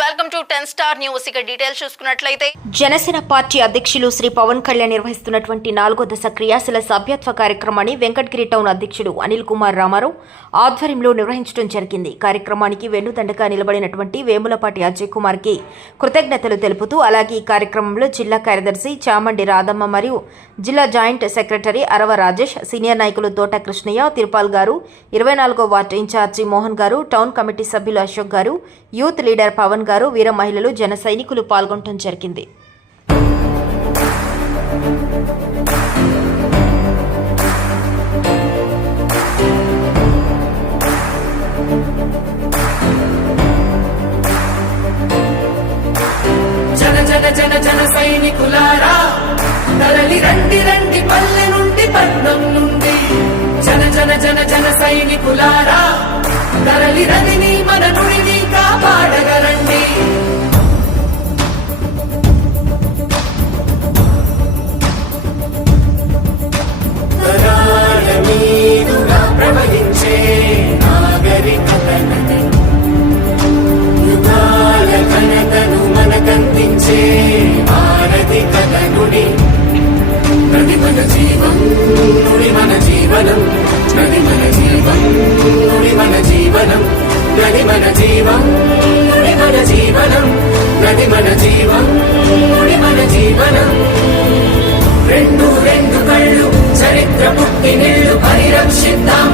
Welcome to 10 star news. ఇక details చూసుకున్నట్లయితే Janasena party అధ్యక్షులు శ్రీ పవన్ కళ్యాణ్ నిర్వహిస్తున్నటువంటి 4వ దశ క్రియాశీల సభ్యత్వ కార్యక్రమాన్ని వెంకటగిరి టౌన్ అధ్యక్షుడు అనిల్ కుమార్ రామారావు ఆధ్వర్యంలో నిర్వహించడం జరిగింది. కార్యక్రమానికి వెన్నుదండగా నిలబడినటువంటి వేములపాటి అజయ్ కుమార్ కి కృతజ్ఞతలు తెలుపుతూ, అలాగే ఈ కార్యక్రమంలో జిల్లా కార్యదర్శి చామండి రాధమ్మ మరియు జిల్లా జాయింట్ సెక్రటరీ అరవ రాజేష్, సీనియర్ నాయకులు తోట కృష్ణయ్య, తిరుపాల్ గారు, 24వ వార్డు ఇన్ఛార్జి మోహన్ గారు, టౌన్ కమిటీ సభ్యులు అశోక్ గారు, యూత్ లీడర్ పవన్ గారు, వీర మహిళలు, జన సైనికులు పాల్గొనడం జరిగింది. జన జన జన జన సైనికులారా తరలి రండి రండి పల్లె నుండి పట్నం నుండి. జన జన జన జన సైనికులారా తరలి రండి మన నుడిని కాపాడగరండి. తరాల మీదుగా ప్రవహించే నాగరికతని, యుగాల ఘనతను మనకందించే భారతి కథనుడి. నది మన జీవం, నుడి మన జీవనం, నది మన జీవం, నుడి మన జీవనం, నది మన జీవం, నుడి మన జీవనం, నది మన జీవం, నుడి మన జీవనం. రెండు రెండు కళ్ళు చరిత్ర పుట్టినిళ్ళు పరిరక్షిద్దాం